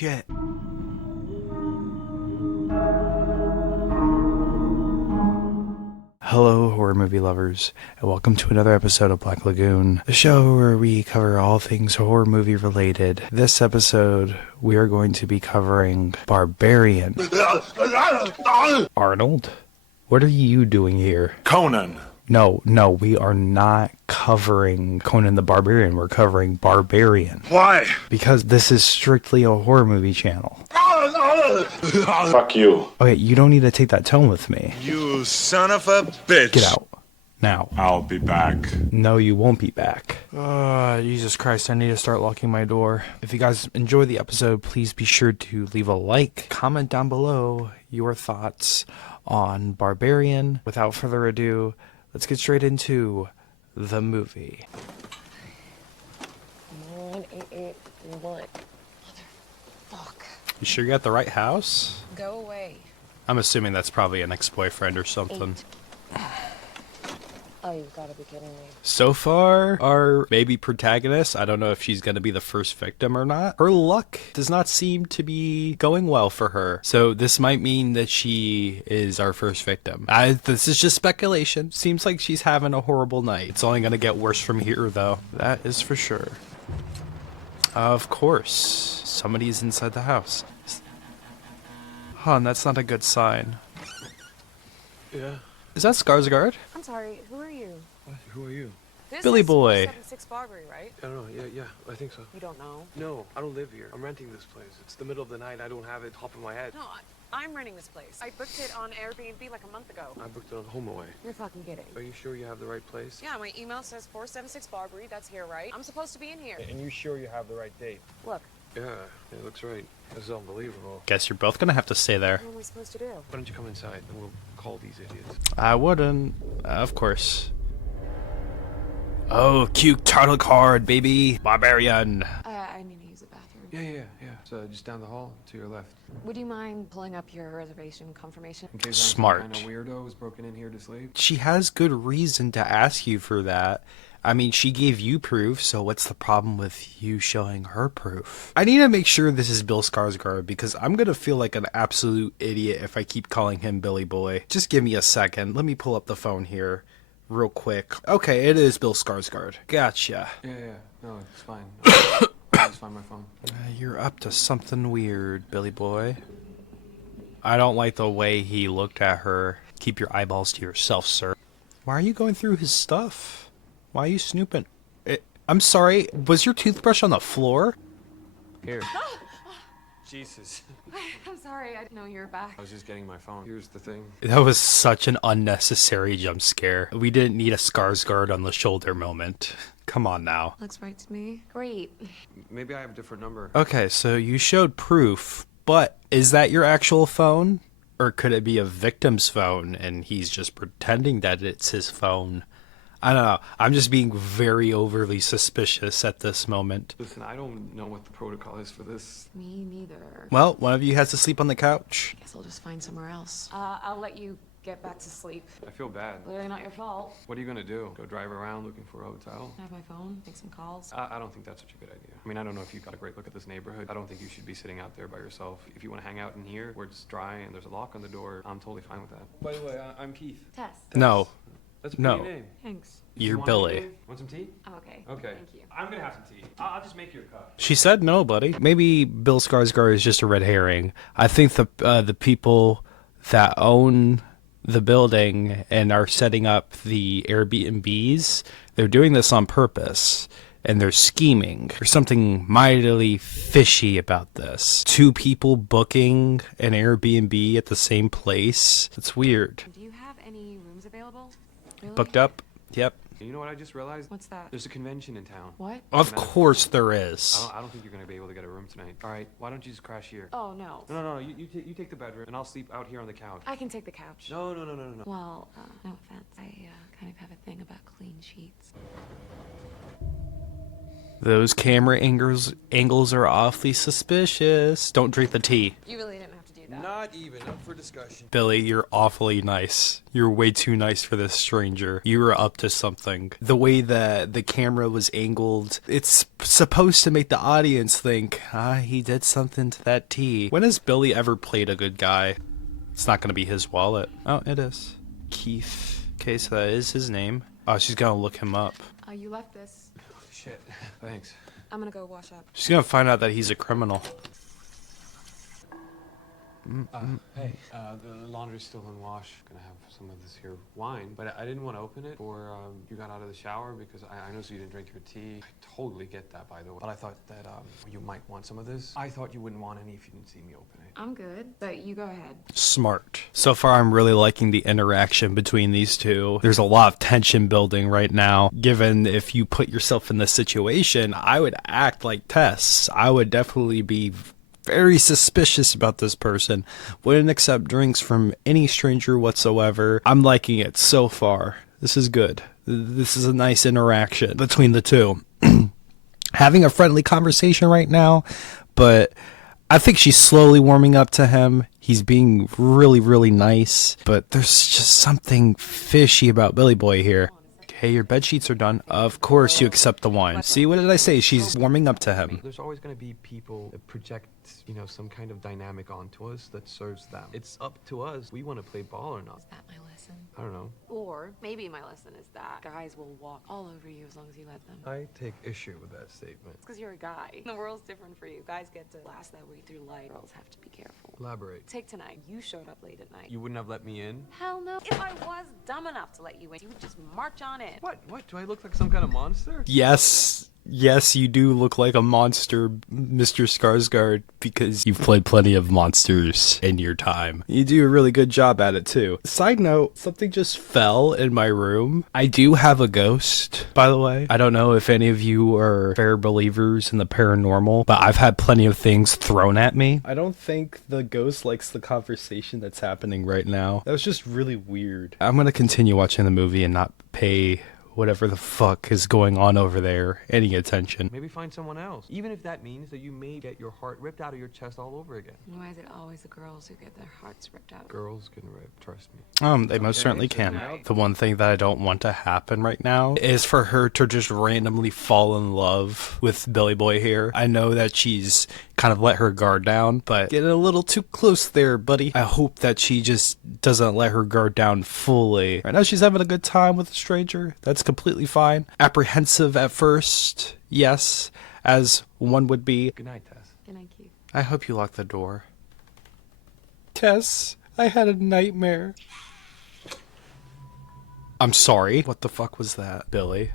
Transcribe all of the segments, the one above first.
shit. Hello, horror movie lovers, and welcome to another episode of Black Lagoon, a show where we cover all things horror movie related. This episode, we are going to be covering Barbarian. Arnold? What are you doing here? Conan. No, we are not covering Conan the Barbarian. We're covering Barbarian. Why? Because this is strictly a horror movie channel. Fuck you. Okay, you don't need to take that tone with me. You son of a bitch. Get out. Now. I'll be back. No, you won't be back. Jesus Christ, I need to start locking my door. If you guys enjoy the episode, please be sure to leave a like. Comment down below your thoughts on Barbarian. Without further ado, let's get straight into the movie. 9881. Motherfuck. You sure you got the right house? Go away. I'm assuming that's probably an ex-boyfriend or something. Oh, you've got to be kidding me. So far, our maybe protagonist, I don't know if she's going to be the first victim or not. Her luck does not seem to be going well for her. So this might mean that she is our first victim. This is just speculation. Seems like she's having a horrible night. It's only going to get worse from here, though. That is for sure. Of course, somebody's inside the house. Hun, that's not a good sign. Yeah. Is that Skarsgård? I'm sorry, who are you? What? Who are you? This Billy is boy. 476 Barbary, right? I don't know. Yeah, I think so. You don't know? No, I don't live here. I'm renting this place. It's the middle of the night. I don't have it top of my head. No, I'm renting this place. I booked it on Airbnb like a month ago. I booked it on HomeAway. You're fucking kidding. Are you sure you have the right place? Yeah, my email says 476 Barbary. That's here, right? I'm supposed to be in here. And you sure you have the right date? Look, Yeah, it looks right. This is unbelievable. Guess you're both going to have to stay there. what am I supposed to do? Why don't you come inside and we'll call these idiots? I wouldn't. Of course. Oh, cute title card, baby. Barbarian. I need to use the bathroom. Yeah. It's just down the hall to your left. Would you mind pulling up your reservation confirmation? In case Smart. I'm some kind of weirdo who's broken in here to sleep. She has good reason to ask you for that. I mean, she gave you proof, so what's the problem with you showing her proof? I need to make sure this is Bill Skarsgård because I'm going to feel like an absolute idiot if I keep calling him Billy Boy. Just give me a second. Let me pull up the phone here real quick. Okay, it is Bill Skarsgård. Gotcha. Yeah. No, it's fine. I'll just find my phone. You're up to something weird, Billy Boy. I don't like the way he looked at her. Keep your eyeballs to yourself, sir. Why are you going through his stuff? Why are you snooping? I'm sorry, was your toothbrush on the floor? Here. Jesus. I'm sorry, I didn't know you were back. I was just getting my phone. Here's the thing. That was such an unnecessary jump scare. We didn't need a Skarsgård on the shoulder moment. Come on now. Looks right to me. Great. Maybe I have a different number. Okay, so you showed proof, but is that your actual phone? Or could it be a victim's phone and he's just pretending that it's his phone? I don't know. I'm just being very overly suspicious at this moment. Listen, I don't know what the protocol is for this. Me neither. Well, one of you has to sleep on the couch. Guess I'll just find somewhere else. I'll let you get back to sleep. I feel bad. Clearly not your fault. What are you gonna do? Go drive around looking for a hotel? I have my phone, make some calls. I don't think that's such a good idea. I mean, I don't know if you got a great look at this neighborhood. I don't think you should be sitting out there by yourself. If you want to hang out in here where it's dry and there's a lock on the door, I'm totally fine with that. By the way, I'm Keith. Tess. No, That's a No. pretty name. Thanks. you're Want Billy. anything? Want some tea? I'm okay. Okay. Thank you. I'm gonna have some tea. I'll just make you a cup. She said no, buddy. Maybe Bill Skarsgård is just a red herring. I think the people that own the building and are setting up the Airbnbs, they're doing this on purpose. And they're scheming. There's something mightily fishy about this. Two people booking an Airbnb at the same place. It's weird. Do you have any rooms available? Really? Booked up? Yep. You know what I just realized? What's that? There's a convention in town. What? Of course there is. I don't think you're gonna be able to get a room tonight. All right, why don't you just crash here? Oh, no. No. You take the bedroom, and I'll sleep out here on the couch. I can take the couch. No. Well, no offense. I kind of have a thing about clean sheets. Those camera angles are awfully suspicious. Don't drink the tea. You really didn't have to do that. Not even up for discussion. Billy, you're awfully nice. You're way too nice for this stranger. You were up to something. The way that the camera was angled, it's supposed to make the audience think, he did something to that tea. When has Billy ever played a good guy? It's not going to be his wallet. Oh, it is. Keith. Okay, so that is his name. Oh, she's going to look him up. You left this. Shit. Thanks. I'm gonna go wash up. She's going to find out that he's a criminal. Hey, the laundry's still in wash. Gonna have some of this here wine, but I didn't want to open it before you got out of the shower because I know you didn't drink your tea. I totally get that, by the way. But I thought that you might want some of this. I thought you wouldn't want any if you didn't see me open it. I'm good, but you go ahead. Smart. So far, I'm really liking the interaction between these two. There's a lot of tension building right now. Given if you put yourself in this situation, I would act like Tess. I would definitely be very suspicious about this person. Wouldn't accept drinks from any stranger whatsoever. I'm liking it so far. This is good. This is a nice interaction between the two. Having a friendly conversation right now, but I think she's slowly warming up to him. He's being really, really nice, but there's just something fishy about Billy Boy here. Okay, your bed sheets are done. Of course you accept the wine. See, what did I say? She's warming up to him. There's always going to be people that project, some kind of dynamic onto us that serves them. It's up to us. We want to play ball or not. Is that my lesson? I don't know. Or maybe my lesson is that guys will walk all over you as long as you let them. I take issue with that statement. It's because you're a guy. The world's different for you. Guys get to last their way through life. Girls have to be careful. Elaborate. Take tonight. You showed up late at night. You wouldn't have let me in? Hell no. If I was dumb enough to let you in, you would just march on in. What? Do I look like some kind of monster? Yes, you do look like a monster, Mr. Skarsgård, because you've played plenty of monsters in your time. You do a really good job at it, too. Side note, something just fell in my room. I do have a ghost, by the way. I don't know if any of you are fair believers in the paranormal, but I've had plenty of things thrown at me. I don't think the ghost likes the conversation that's happening right now. That was just really weird. I'm gonna continue watching the movie and not pay whatever the fuck is going on over there any attention. Maybe find someone else. Even if that means that you may get your heart ripped out of your chest all over again. Why is it always the girls who get their hearts ripped out? Girls can rip, trust me. They most certainly can. The one thing that I don't want to happen right now is for her to just randomly fall in love with Billy Boy here. I know that she's kind of let her guard down, but getting a little too close there, buddy. I hope that she just doesn't let her guard down fully. Right now she's having a good time with a stranger. That's completely fine. Apprehensive at first, yes, as one would be. Good night, Tess. Good night, Keith. I hope you lock the door. Tess, I had a nightmare. I'm sorry. What the fuck was that, Billy?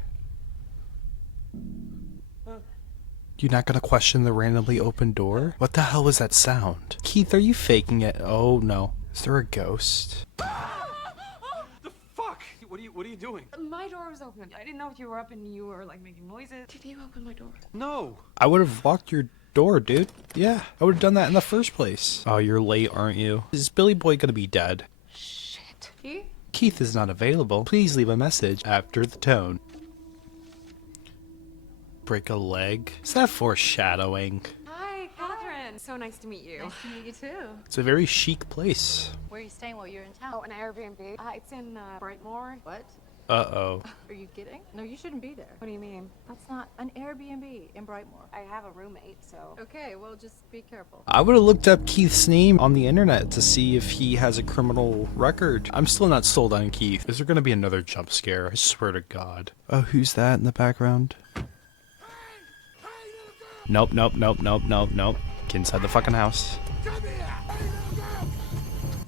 You're not gonna question the randomly open door? What the hell was that sound? Keith, are you faking it? Oh no. Is there a ghost? The fuck? What are you doing? My door was open. I didn't know if you were up and you were like making noises. Did you open my door? No. I would have locked your door, dude. Yeah, I would have done that in the first place. Oh, you're late, aren't you? Is Billy Boy gonna be dead? Shit. Keith? Keith is not available. Please leave a message after the tone. Break a leg? Is that foreshadowing? Hi, Catherine. So nice to meet you. Nice to meet you too. It's a very chic place. Where are you staying while you're in town? Oh, an Airbnb. It's in Brightmoor. What? Uh-oh. Are you kidding? No, you shouldn't be there. What do you mean? That's not an Airbnb in Brightmoor. I have a roommate, so. Okay, well, just be careful. I would have looked up Keith's name on the internet to see if he has a criminal record. I'm still not sold on Keith. Is there going to be another jump scare? I swear to God. Oh, who's that in the background? Nope. Get inside the fucking house. Come here! Hey, little girl!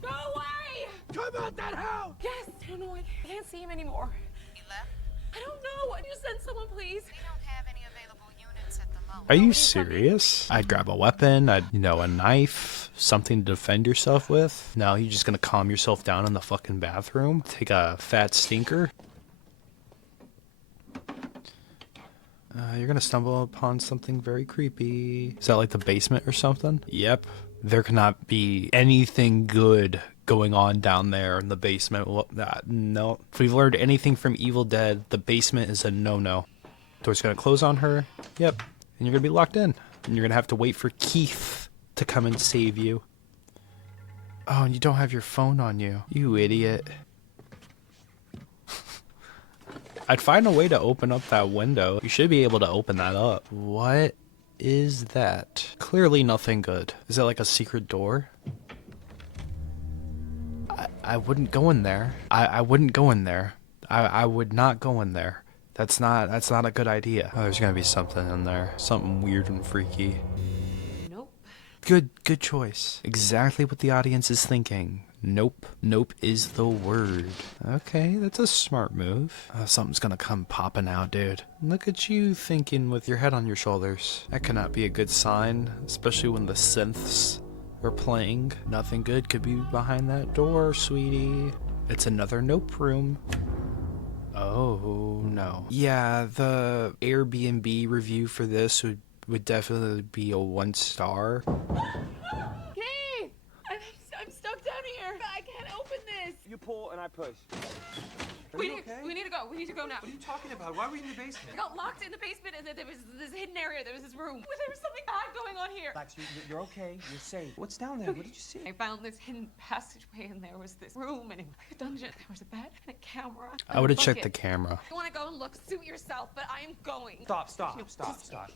Go away! Come out that house! Yes! I don't know. I can't see him anymore. He left? I don't know. Why don't you send someone, please? We don't have any available units at the moment. Are you serious? I'd grab a weapon, a knife, something to defend yourself with. No, you're just gonna calm yourself down in the fucking bathroom? Take a fat stinker? You're gonna stumble upon something very creepy. Is that like the basement or something? Yep. There cannot be anything good going on down there in the basement. No. If we've learned anything from Evil Dead, the basement is a no-no. Door's gonna close on her. Yep. And you're gonna be locked in. And you're gonna have to wait for Keith to come and save you. Oh, and you don't have your phone on you. You idiot. I'd find a way to open up that window. You should be able to open that up. What is that? Clearly nothing good. Is that like a secret door? I wouldn't go in there. I wouldn't go in there. I would not go in there. That's not a good idea. Oh, there's gonna be something in there. Something weird and freaky. Nope. Good choice. Exactly what the audience is thinking. Nope. Nope is the word. Okay, that's a smart move. Something's gonna come popping out, dude. Look at you thinking with your head on your shoulders. That cannot be a good sign, especially when the synths are playing. Nothing good could be behind that door, sweetie. It's another nope room. Oh, no. Yeah, the Airbnb review for this would definitely be a 1 star. Keith! I'm stuck down here. I can't open this. You pull and I push. We need to go. We need to go now. What are you talking about? Why were you in the basement? I got locked in the basement and then there was this hidden area. There was this room. There was something bad going on here. Relax, you're okay. You're safe. What's down there? What did you see? I found this hidden passageway and there was this room and it was like a dungeon. There was a bed and a camera. I would have checked the camera. You want to go and look, suit yourself, but I am going. Stop.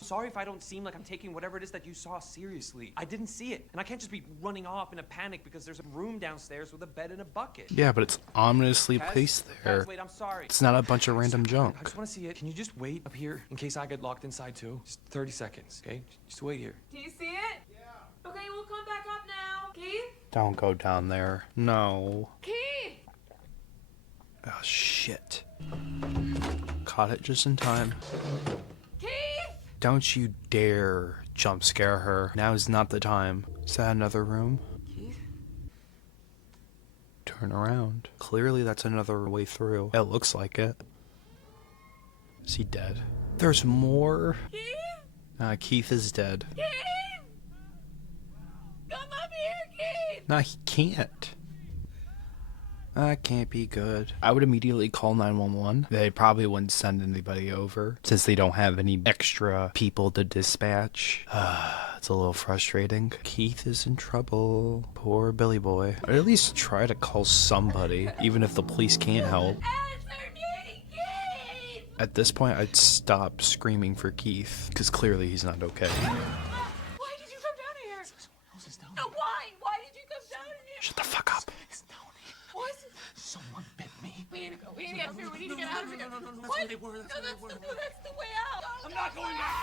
Sorry if I don't seem like I'm taking whatever it is that you saw seriously. I didn't see it. And I can't just be running off in a panic because there's a room downstairs with a bed and a bucket. Yeah, but it's ominously Tess? placed there. Tess, wait, I'm sorry. It's not a bunch of random junk. I just want to see it. Can you just wait up here in case I get locked inside too? Just 30 seconds, okay? Just wait here. Do you see it? Yeah. Okay, we'll come back up now. Keith? Don't go down there. No. Keith! Oh, shit. Caught it just in time. Keith! Don't you dare jump scare her. Now is not the time. Is that another room? Keith? Turn around. Clearly that's another way through. It looks like it. Is he dead? There's more. Keith? Keith is dead. Keith! Come up here, Keith! Nah, he can't. That can't be good. I would immediately call 911. They probably wouldn't send anybody over since they don't have any extra people to dispatch. It's a little frustrating. Keith is in trouble. Poor Billy boy. I'd at least try to call somebody, even if the police can't help. Answer me, Keith! At this point, I'd stop screaming for Keith, because clearly he's not okay. Why did you come down here? Someone else is down No, why? Why did you come down here? Shut the fuck up. It's down here. What? Someone bit me. We need to go. We need to get out of here. We need to get out of here. No, that's What? where they were. That's No, where they were. that's the way out. I'm not going back.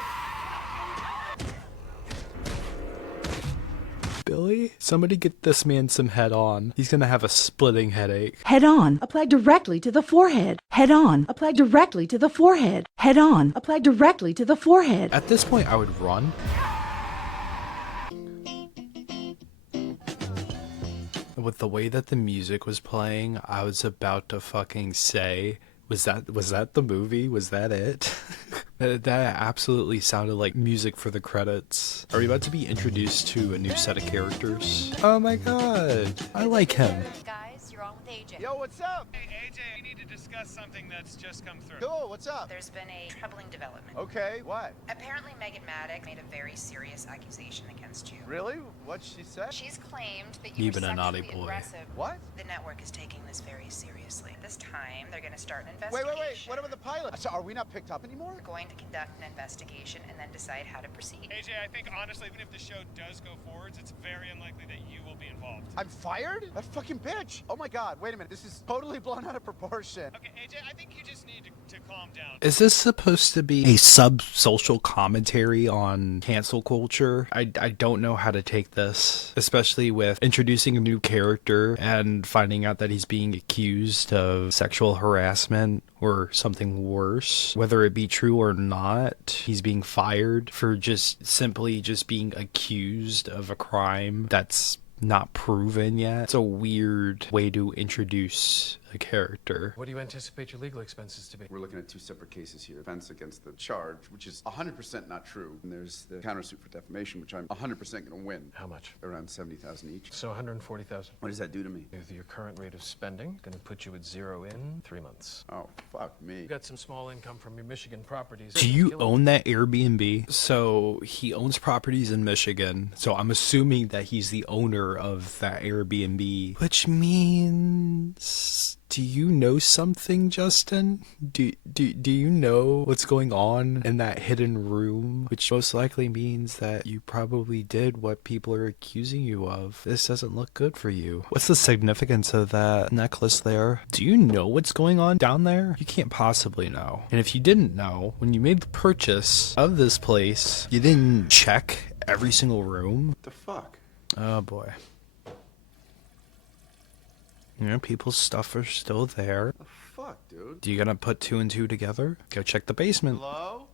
Billy? Somebody get this man some head on. He's gonna have a splitting headache. Head on, apply directly to the forehead. Head on, apply directly to the forehead. Head on, apply directly to the forehead. At this point, I would run. With the way that the music was playing, I was about to fucking say, was that the movie? Was that it? That absolutely sounded like music for the credits. Are we about to be introduced to a new set of characters? Oh my god, I like him. Guys, you're on with AJ. Yo, what's up? Hey, AJ, we need to discuss something that's just come through. Cool, what's up? There's been a troubling development. Okay, what? Apparently, Megan Maddox made a very serious accusation against you. Really? What'd she say? She's claimed that you You've were been a naughty sexually boy. aggressive. What? The network is taking this very seriously. This time, they're going to start an Wait, investigation. what about the pilot? So are we not picked up anymore? We're going to conduct an investigation and then decide how to proceed. AJ, I think honestly, even if the show does go forwards, it's very unlikely that you will be involved. I'm fired? That fucking bitch! Oh my god, wait a minute, this is totally blown out of proportion. Okay, AJ, I think you just need to calm down. Is this supposed to be a sub-social commentary on cancel culture? I don't know how to take this, especially with introducing a new character and finding out that he's being accused of sexual harassment or something worse. Whether it be true or not, he's being fired for simply being accused of a crime that's not proven yet. It's a weird way to introduce a character. What do you anticipate your legal expenses to be? We're looking at two separate cases here. Defense against the charge, which is 100% not true. And there's the countersuit for defamation, which I'm 100% going to win. How much? Around 70,000 each. So 140,000. What does that do to me? With your current rate of spending, gonna put you at 0 in 3 months. Oh, fuck me. You got some small income from your Michigan properties. Do you own that Airbnb? So he owns properties in Michigan. So I'm assuming that he's the owner of that Airbnb, which means... Do you know something, Justin? Do you know what's going on in that hidden room? Which most likely means that you probably did what people are accusing you of. This doesn't look good for you. What's the significance of that necklace there? Do you know what's going on down there? You can't possibly know. And if you didn't know, when you made the purchase of this place, you didn't check every single room? What the fuck? Oh boy. You know, people's stuff are still there. The fuck, dude? Do you gonna put 2 and 2 together? Go check the basement. Hello?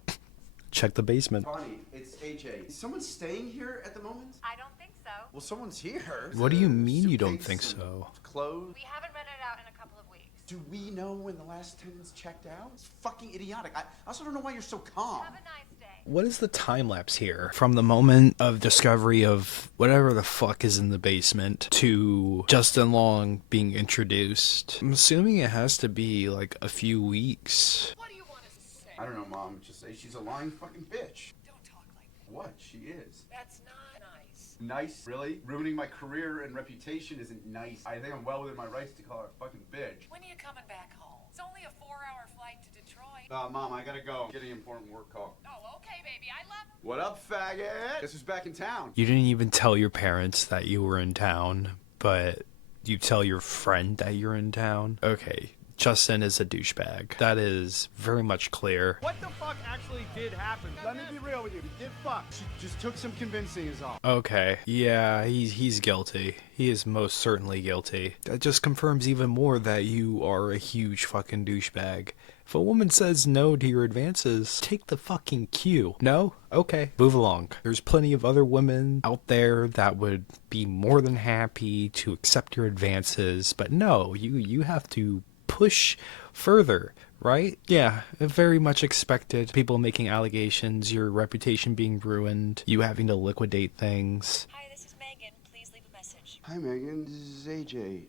Check the basement. Bonnie, it's AJ. Is someone staying here at the moment? I don't think so. Well, someone's here. What do you mean you don't Suitcase think and so? Clothes. We haven't rented it out in a couple of weeks. Do we know when the last tenants checked out? It's fucking idiotic. I also don't know why you're so calm. Have a nice day. What is the time lapse here? From the moment of discovery of whatever the fuck is in the basement to Justin Long being introduced. I'm assuming it has to be like a few weeks. What do you want us to say? I don't know, Mom. Just say she's a lying fucking bitch. Don't talk like that. What? She is. That's not nice. Nice? Really? Ruining my career and reputation isn't nice. I think I'm well within my rights to call her a fucking bitch. When are you coming back home? It's only a 4-hour flight to Detroit. Mom, I gotta go. Getting an important work call. Oh, okay, baby. I love you. What up, faggot? Guess who's back in town? You didn't even tell your parents that you were in town, but you tell your friend that you're in town? Okay, Justin is a douchebag. That is very much clear. What the fuck actually did happen? Let me be real with you. He did fuck. She just took some convincing is all. Okay, yeah, he's guilty. He is most certainly guilty. That just confirms even more that you are a huge fucking douchebag. If a woman says no to your advances, take the fucking cue. No? Okay, move along. There's plenty of other women out there that would be more than happy to accept your advances, but no, you have to push further, right? Yeah, very much expected. People making allegations, your reputation being ruined, you having to liquidate things. Hi, this is Megan. Please leave a message. Hi, Megan. This is AJ.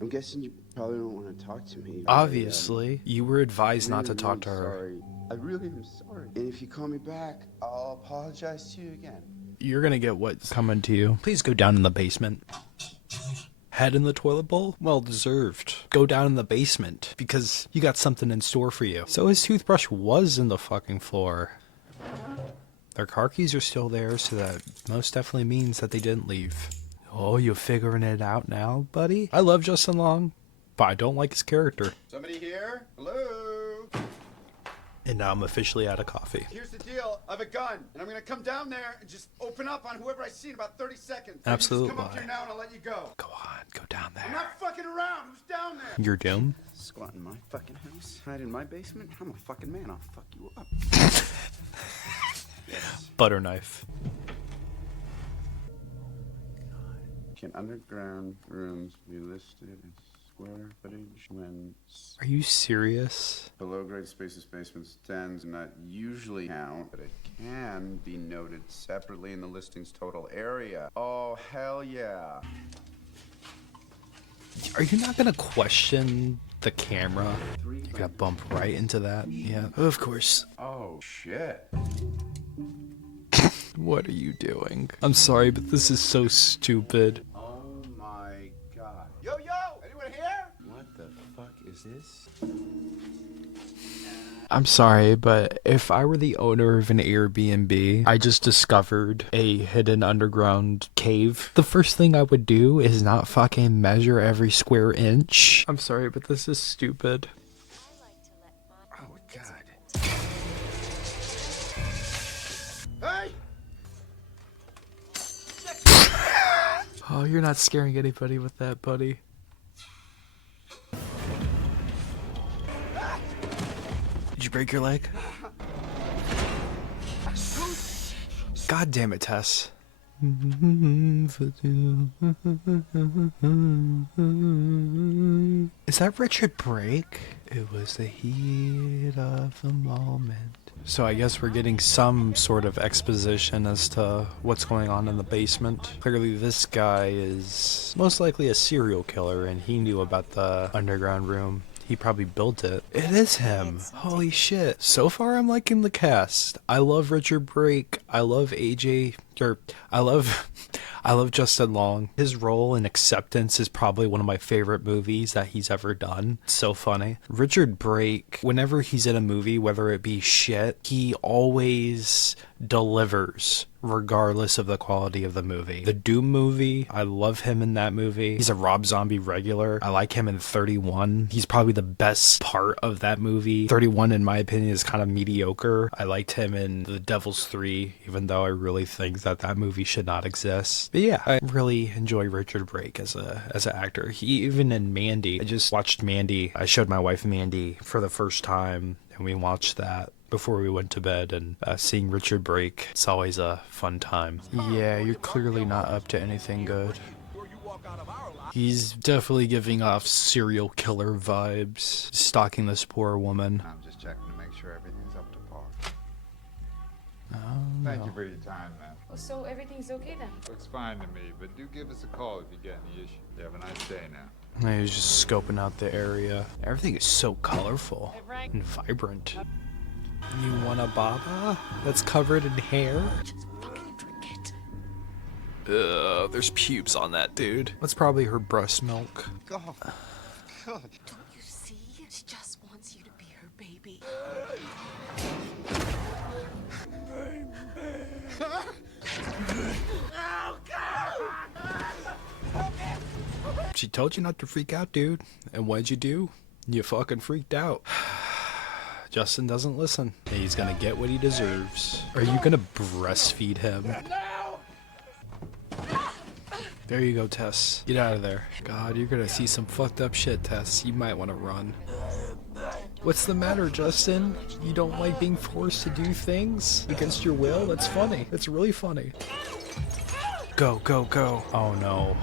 I'm guessing you probably don't want to talk to me. Obviously, you were advised not to talk to her. Sorry. I really am sorry. And if you call me back, I'll apologize to you again. You're gonna get what's coming to you. Please go down in the basement. Head in the toilet bowl? Well deserved. Go down in the basement, because you got something in store for you. So his toothbrush was in the fucking floor. Their car keys are still there, so that most definitely means that they didn't leave. Oh, you're figuring it out now, buddy? I love Justin Long, but I don't like his character. Somebody here? Hello? And now I'm officially out of coffee. Here's the deal. I have a gun, and I'm gonna come down there and just open up on whoever I see in about 30 seconds. Absolutely. Just come up here now and I'll let you go. Go on, go down I'm there. not fucking around. Who's down there? You're doomed. Squat in my fucking house. Hide in my basement. I'm a fucking man. I'll fuck you up. Yes. Butter knife. Can underground rooms be listed as square footage when Are you serious? below grade spaces, basements, dens, not usually count, but it can be noted separately in the listing's total area? Oh, hell yeah. Are you not gonna question the camera? You're gonna bump right into that? Yeah, of course. Oh, shit. What are you doing? I'm sorry, but this is so stupid. Oh my god. Yo, yo! Anyone here? What the fuck is this? I'm sorry, but if I were the owner of an Airbnb, I just discovered a hidden underground cave, the first thing I would do is not fucking measure every square inch. I'm sorry, but this is stupid. Oh god. Hey! Oh, you're not scaring anybody with that, buddy. Did you break your leg? God damn it, Tess. Is that Richard Brake? It was the heat of the moment. So I guess we're getting some sort of exposition as to what's going on in the basement. Clearly this guy is most likely a serial killer and he knew about the underground room. He probably built it. It is him. Holy shit. So far I'm liking the cast. I love Richard Brake. I love AJ, I love Justin Long. His role in Acceptance is probably one of my favorite movies that he's ever done. It's so funny. Richard Brake, whenever he's in a movie, whether it be shit, he always delivers regardless of the quality of the movie. The Doom movie, I love him in that movie. He's a Rob Zombie regular. I like him in 31. He's probably the best part of that movie. 31, in my opinion, is kind of mediocre. I liked him in The Devil's 3, even though I really think that movie should not exist. But yeah, I really enjoy Richard Brake as an actor. He even in Mandy. I just watched Mandy. I showed my wife Mandy for the first time, and we watched that before we went to bed, and seeing Richard Brake, it's always a fun time. Yeah, you're clearly not up to anything good. He's definitely giving off serial killer vibes, stalking this poor woman. I'm just checking to make sure everything's up to par. Thank you for your time, man. So everything's okay then? Looks fine to me, but do give us a call if you get any issues. You have a nice day now. He was just scoping out the area. Everything is so colorful and vibrant. You want a baba that's covered in hair? Just fucking drink it. There's pubes on that dude. That's probably her breast milk. God. God. Don't you see? She just wants you to be her baby. She told you not to freak out, dude. And what'd you do? You fucking freaked out. Justin doesn't listen. He's gonna get what he deserves. Are you gonna breastfeed him? There you go, Tess. Get out of there. God, you're gonna see some fucked up shit, Tess. You might want to run. What's the matter, Justin? You don't like being forced to do things against your will? That's funny. That's really funny. Go, go, go. Oh no.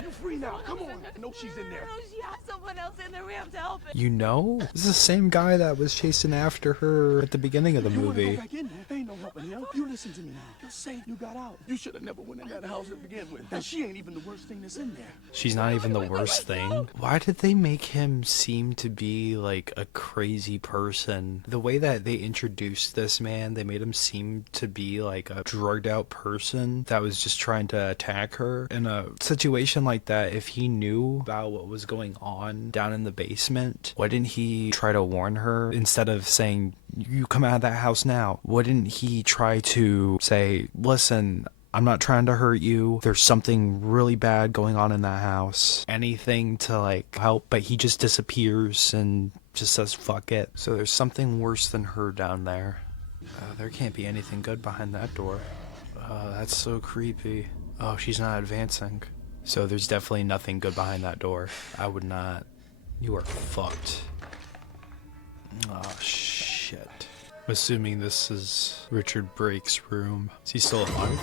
You're free now. Come on. I know she's in there. No, she has someone else in there. We have to help her. You know? This is the same guy that was chasing after her at the beginning of the You wanna movie. go back in there? There ain't no helping him. You listen to me now. You're safe. You got out. You should have never went in that house to begin with. And she ain't even the worst thing that's in there. She's not even the worst thing. Why did they make him seem to be like a crazy person? The way that they introduced this man, they made him seem to be like a drugged out person that was just trying to attack her. In a situation like that, if he knew about what was going on down in the basement, why didn't he try to warn her instead of saying, you come out of that house now? Wouldn't he try to say, listen, I'm not trying to hurt you. There's something really bad going on in that house. Anything to like help, but he just disappears and just says fuck it. So there's something worse than her down there. There can't be anything good behind that door. That's so creepy. Oh, she's not advancing. So there's definitely nothing good behind that door. I would not. You are fucked. Oh shit. I'm assuming this is Richard Brake's room. Is he still alive?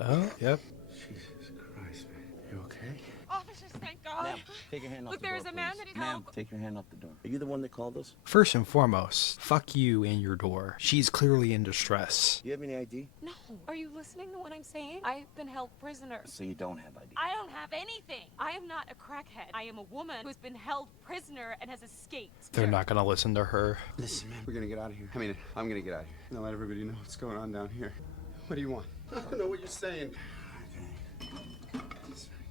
Oh, yep. Jesus Christ, man. You okay? Officers, thank God. Ma'am, take your hand off Look, the there door, is a man please. that needs Ma'am, help. take your hand off the door. Are you the one that called us? First and foremost, fuck you and your door. She's clearly in distress. Do you have any ID? No. Are you listening to what I'm saying? I've been held prisoner. So you don't have ID. I don't have anything. I am not a crackhead. I am a woman who's been held prisoner and has escaped. They're not gonna listen to her. Listen, man, we're gonna get out of here. I mean, I'm gonna get out of here. And I'll let everybody know what's going on down here. What do you want? I don't know what you're saying.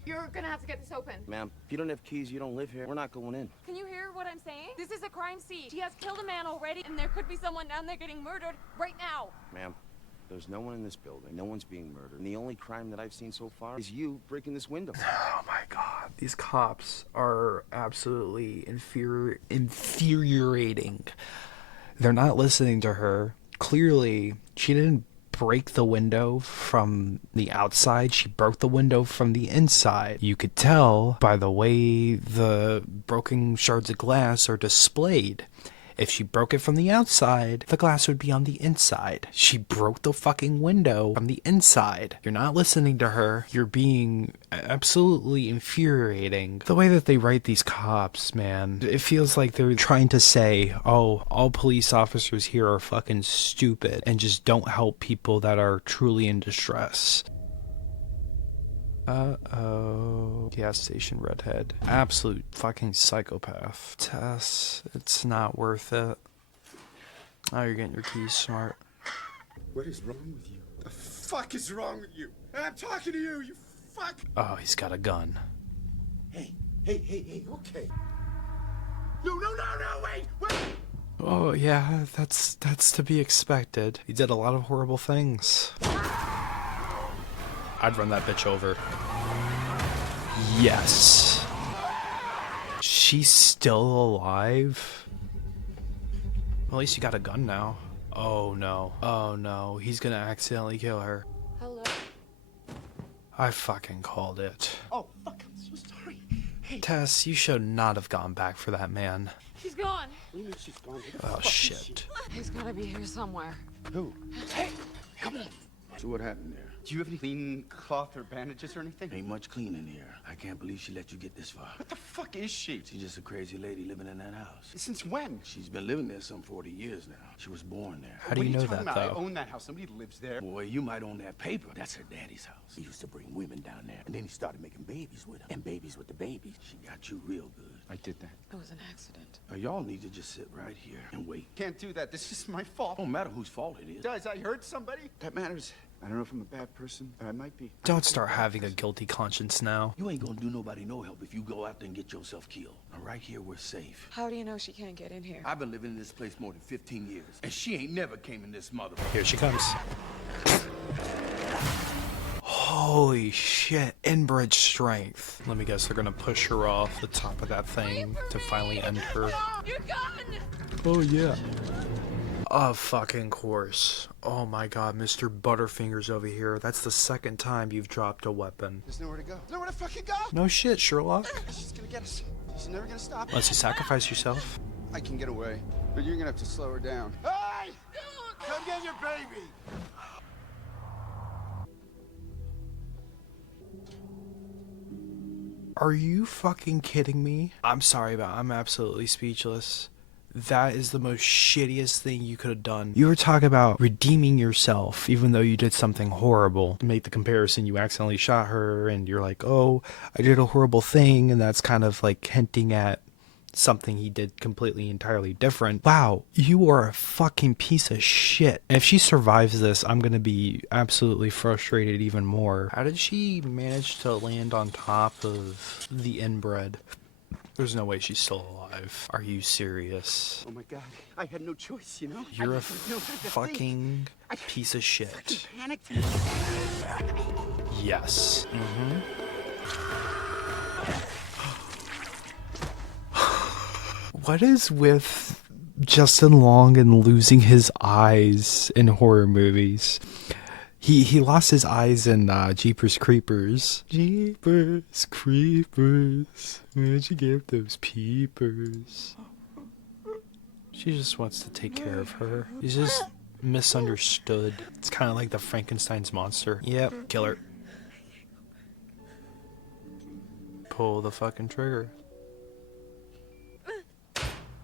You're gonna have to get this open. Ma'am, if you don't have keys, you don't live here. We're not going in. Can you hear what I'm saying? This is a crime scene. She has killed a man already, and there could be someone down there getting murdered right now. Ma'am, there's no one in this building. No one's being murdered. And the only crime that I've seen so far is you breaking this window. Oh my god. These cops are absolutely infuriating. They're not listening to her. Clearly, she didn't break the window from the outside. She broke the window from the inside. You could tell by the way the broken shards of glass are displayed. If she broke it from the outside, the glass would be on the inside. She broke the fucking window from the inside. You're not listening to her. You're being absolutely infuriating. The way that they write these cops, man, it feels like they're trying to say, oh, all police officers here are fucking stupid and just don't help people that are truly in distress. Uh-oh. Gas station redhead. Absolute fucking psychopath. Tess, it's not worth it. Oh, you're getting your keys, smart. What is wrong with you? The fuck is wrong with you? I'm talking to you, you fuck! Oh, he's got a gun. Hey, okay. No, wait! Oh, yeah, that's to be expected. He did a lot of horrible things. I'd run that bitch over. Yes. She's still alive? Well, at least you got a gun now. Oh no. Oh no. He's gonna accidentally kill her. Hello? I fucking called it. Oh, fuck, I'm so sorry. Hey. Tess, you should not have gone back for that man. She's gone. What do you mean she's gone? Where the Oh fuck is shit. she? He's gotta be here somewhere. Who? Hey, come on. So what happened there? Do you have any clean cloth or bandages or anything? Ain't much clean in here. I can't believe she let you get this far. What the fuck is she? She's just a crazy lady living in that house. Since when? She's been living there some 40 years now. She was born there. How do you know talking that, about? though? I own that house. Somebody lives there. Boy, you might own that paper. That's her daddy's house. He used to bring women down there, and then he started making babies with them. And babies with the babies. She got you real good. I did that. It was an accident. Now, y'all need to just sit right here and wait. Can't do that. This is my fault. Don't matter whose fault it is. Does I hurt somebody? That matters. I don't know if I'm a bad person, but I might be. Don't start having a guilty conscience now. You ain't gonna do nobody no help if you go out there and get yourself killed. Now, right here, we're safe. How do you know she can't get in here? I've been living in this place more than 15 years, and she ain't never came in this mother. Here she comes. Holy shit. Inbred strength. Let me guess, they're gonna push her off the top of that thing to finally end her. You're gone! Oh, yeah. Of fucking course. Oh my god, Mr. Butterfingers over here. That's the second time you've dropped a weapon. There's nowhere to go. There's nowhere to fucking go. No shit, Sherlock. She's gonna get us. She's never gonna stop. Unless you sacrifice yourself. I can get away, but you're gonna have to slow her down. Hey! Come get your baby! Are you fucking kidding me? I'm sorry, but I'm absolutely speechless. That is the most shittiest thing you could have done. You were talking about redeeming yourself, even though you did something horrible. To make the comparison, you accidentally shot her, and you're like, oh, I did a horrible thing, and that's kind of like hinting at something he did completely entirely different. Wow, you are a fucking piece of shit. And if she survives this, I'm gonna be absolutely frustrated even more. How did she manage to land on top of the inbred? There's no way she's still alive. Are you serious? Oh my god, I had no choice, you know? You're I a didn't know how to think. fucking piece of shit. Fucking panicked. Yes. What is with Justin Long and losing his eyes in horror movies? He lost his eyes in Jeepers Creepers. Jeepers Creepers, where'd you get those peepers? She just wants to take care of her. He's just misunderstood. It's kind of like the Frankenstein's monster. Yep, kill her. Pull the fucking trigger.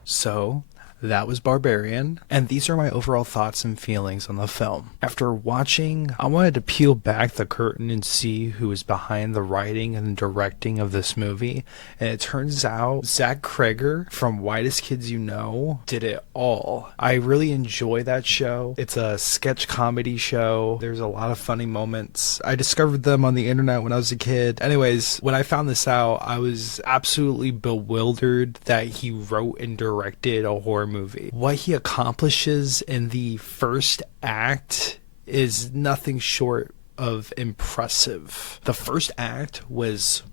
So, that was Barbarian, and these are my overall thoughts and feelings on the film. After watching, I wanted to peel back the curtain and see who was behind the writing and directing of this movie, and it turns out Zach Kreger from Whitest Kids You Know did it all. I really enjoy that show. It's a sketch comedy show. There's a lot of funny moments. I discovered them on the internet when I was a kid. Anyways, when I found this out, I was absolutely bewildered that he wrote and directed a horror movie. What he accomplishes in the first act is nothing short of impressive. The first act was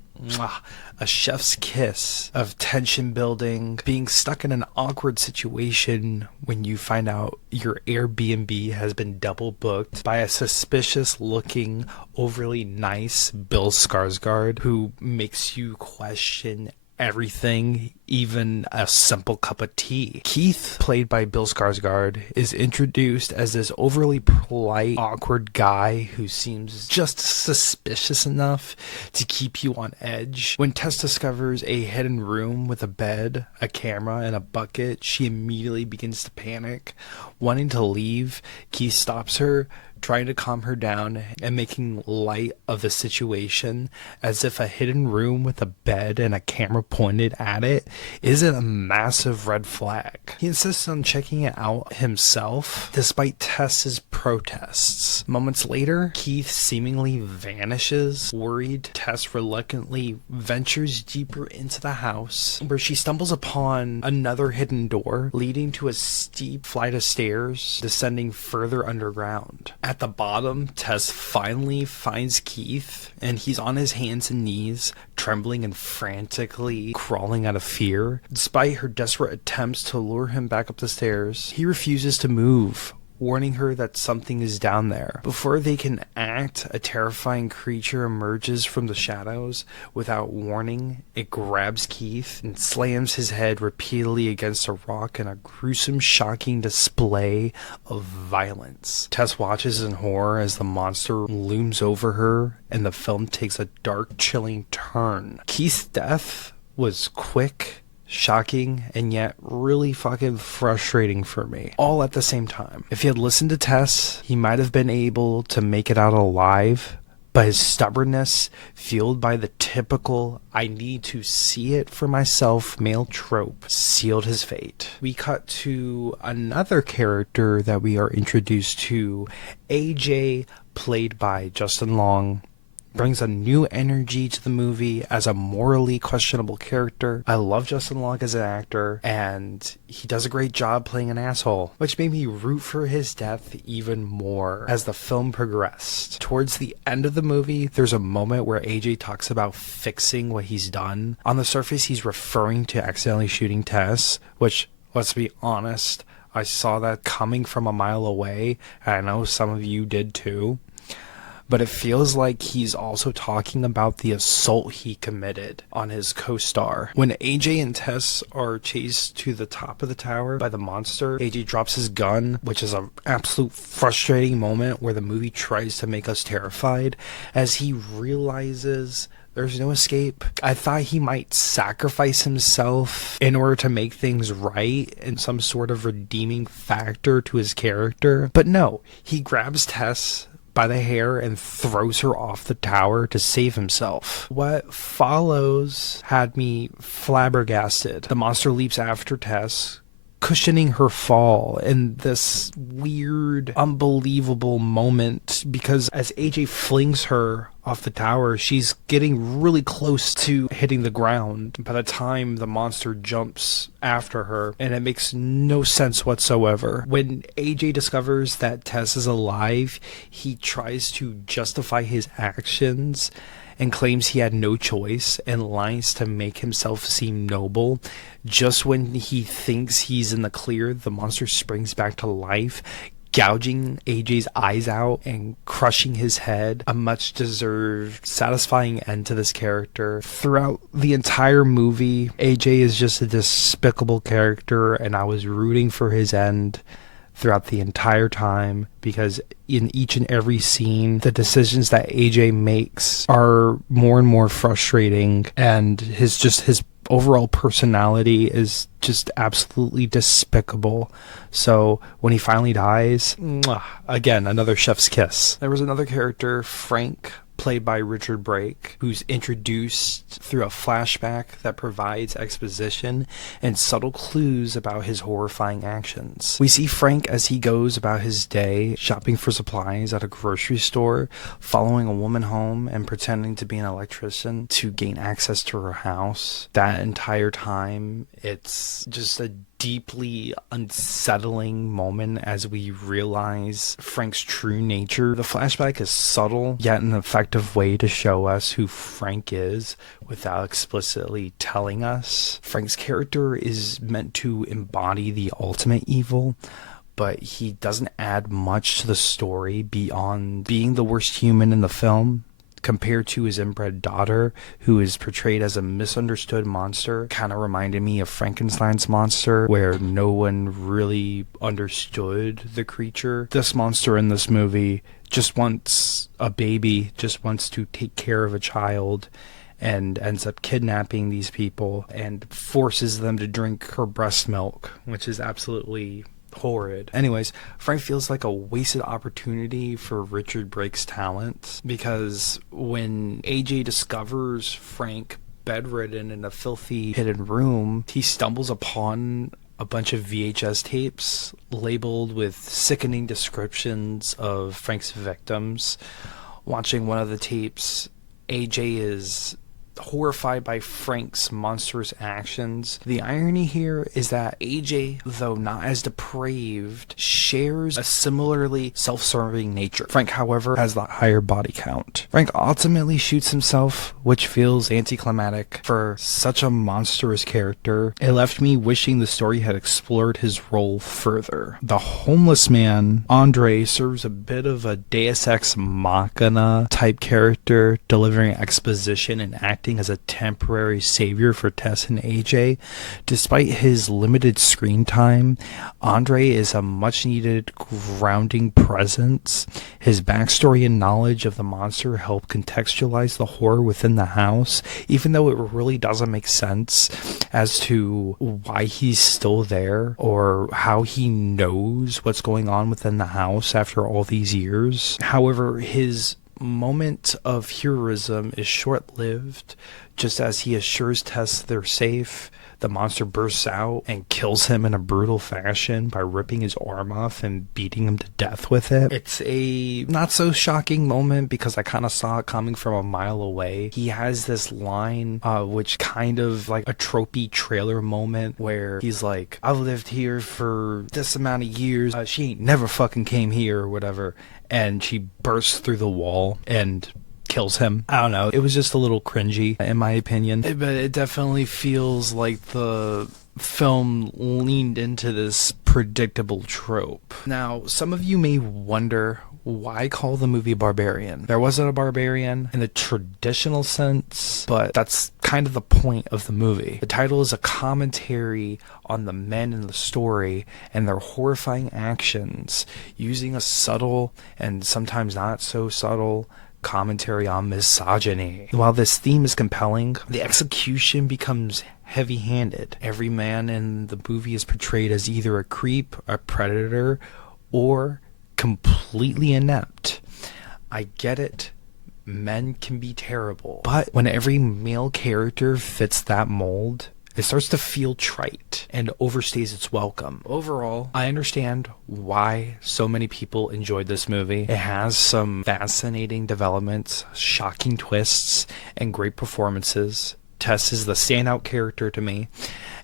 a chef's kiss of tension building, being stuck in an awkward situation when you find out your Airbnb has been double booked by a suspicious looking, overly nice Bill Skarsgård who makes you question everything, even a simple cup of tea. Keith, played by Bill Skarsgård, is introduced as this overly polite, awkward guy who seems just suspicious enough to keep you on edge. When Tess discovers a hidden room with a bed, a camera, and a bucket, she immediately begins to panic. Wanting to leave, Keith stops her, trying to calm her down and making light of the situation, as if a hidden room with a bed and a camera pointed at it isn't a massive red flag. He insists on checking it out himself, despite Tess's protests. Moments later, Keith seemingly vanishes. Worried, Tess reluctantly ventures deeper into the house, where she stumbles upon another hidden door leading to a steep flight of stairs descending further underground. At the bottom, Tess finally finds Keith, and he's on his hands and knees, trembling and frantically crawling out of fear. Despite her desperate attempts to lure him back up the stairs, he refuses to move, warning her that something is down there. Before they can act, a terrifying creature emerges from the shadows. Without warning, it grabs Keith and slams his head repeatedly against a rock in a gruesome, shocking display of violence. Tess watches in horror as the monster looms over her, and the film takes a dark, chilling turn. Keith's death was quick, shocking, and yet really fucking frustrating for me, all at the same time. If he had listened to Tess, he might have been able to make it out alive, but his stubbornness, fueled by the typical "I need to see it for myself" male trope, sealed his fate. We cut to another character that we are introduced to. AJ, played by Justin Long, brings a new energy to the movie as a morally questionable character. I love Justin Long as an actor, and he does a great job playing an asshole, which made me root for his death even more as the film progressed. Towards the end of the movie, there's a moment where AJ talks about fixing what he's done. On the surface, he's referring to accidentally shooting Tess, which, let's be honest, I saw that coming from a mile away, and I know some of you did too. But it feels like he's also talking about the assault he committed on his co-star. When AJ and Tess are chased to the top of the tower by the monster, AJ drops his gun, which is an absolute frustrating moment where the movie tries to make us terrified as he realizes there's no escape. I thought he might sacrifice himself in order to make things right and some sort of redeeming factor to his character. But no, he grabs Tess by the hair and throws her off the tower to save himself. What follows had me flabbergasted. The monster leaps after Tess, cushioning her fall in this weird, unbelievable moment, because as AJ flings her off the tower, she's getting really close to hitting the ground by the time the monster jumps after her, and it makes no sense whatsoever. When AJ discovers that Tess is alive, he tries to justify his actions and claims he had no choice and lies to make himself seem noble. Just when he thinks he's in the clear, the monster springs back to life, gouging AJ's eyes out and crushing his head. A much deserved, satisfying end to this character. Throughout the entire movie, AJ is just a despicable character, and I was rooting for his end throughout the entire time, because in each and every scene, the decisions that AJ makes are more and more frustrating, and his overall personality is just absolutely despicable. So when he finally dies, again, another chef's kiss. There was another character, Frank, played by Richard Brake, who's introduced through a flashback that provides exposition and subtle clues about his horrifying actions. We see Frank as he goes about his day, shopping for supplies at a grocery store, following a woman home and pretending to be an electrician to gain access to her house. That entire time, it's just a deeply unsettling moment as we realize Frank's true nature. The flashback is subtle, yet an effective way to show us who Frank is without explicitly telling us. Frank's character is meant to embody the ultimate evil, but he doesn't add much to the story beyond being the worst human in the film, compared to his inbred daughter, who is portrayed as a misunderstood monster. Kind of reminded me of Frankenstein's monster, where no one really understood the creature. This monster in this movie just wants a baby, just wants to take care of a child, and ends up kidnapping these people and forces them to drink her breast milk, which is absolutely horrid. Anyways, Frank feels like a wasted opportunity for Richard Brake's talent, because when AJ discovers Frank bedridden in a filthy hidden room, he stumbles upon a bunch of VHS tapes labeled with sickening descriptions of Frank's victims. Watching one of the tapes, AJ is horrified by Frank's monstrous actions. The irony here is that AJ, though not as depraved, shares a similarly self-serving nature. Frank, however, has the higher body count. Frank ultimately shoots himself, which feels anticlimactic for such a monstrous character. It left me wishing the story had explored his role further. The homeless man, Andre, serves a bit of a Deus Ex Machina type character, delivering exposition and acting as a temporary savior for Tess and AJ. Despite his limited screen time, Andre is a much needed grounding presence. His backstory and knowledge of the monster help contextualize the horror within the house, even though it really doesn't make sense as to why he's still there or how he knows what's going on within the house after all these years. However, his moment of heroism is short-lived. Just as he assures Tess they're safe, the monster bursts out and kills him in a brutal fashion by ripping his arm off and beating him to death with it. It's a not so shocking moment because I kind of saw it coming from a mile away. He has this line which kind of like a tropey trailer moment where he's like, I've lived here for this amount of years, she ain't never fucking came here or whatever, and she bursts through the wall and kills him. I don't know. It was just a little cringy, in my opinion. But it definitely feels like the film leaned into this predictable trope. Now, some of you may wonder why call the movie Barbarian. There wasn't a barbarian in the traditional sense, but that's kind of the point of the movie. The title is a commentary on the men in the story and their horrifying actions, using a subtle and sometimes not so subtle commentary on misogyny. While this theme is compelling, the execution becomes heavy-handed. Every man in the movie is portrayed as either a creep, a predator, or completely inept. I get it. Men can be terrible. But when every male character fits that mold, it starts to feel trite and overstays its welcome. Overall, I understand why so many people enjoyed this movie. It has some fascinating developments, shocking twists, and great performances. Tess is the standout character to me,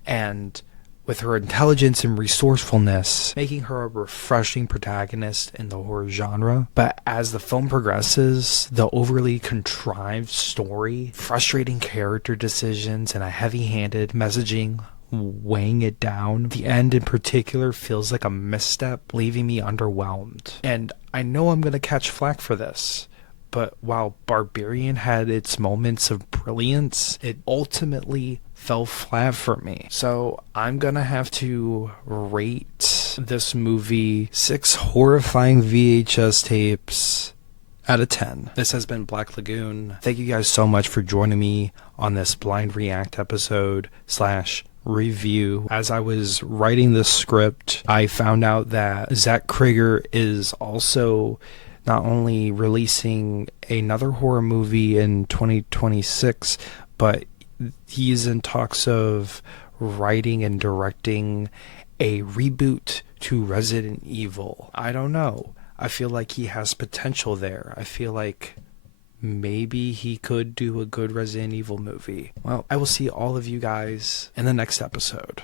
and with her intelligence and resourcefulness, making her a refreshing protagonist in the horror genre. But as the film progresses, the overly contrived story, frustrating character decisions, and a heavy-handed messaging weighing it down, the end in particular feels like a misstep, leaving me underwhelmed. And I know I'm going to catch flack for this, but while Barbarian had its moments of brilliance, it ultimately fell flat for me. So I'm gonna have to rate this movie 6 horrifying VHS tapes out of 10. This has been Black Lagoon. Thank you guys so much for joining me on this blind react episode / review. As I was writing this script, I found out that Zach Krieger is also not only releasing another horror movie in 2026, but he's in talks of writing and directing a reboot to Resident Evil. I don't know. I feel like he has potential there. I feel like maybe he could do a good Resident Evil movie. Well, I will see all of you guys in the next episode.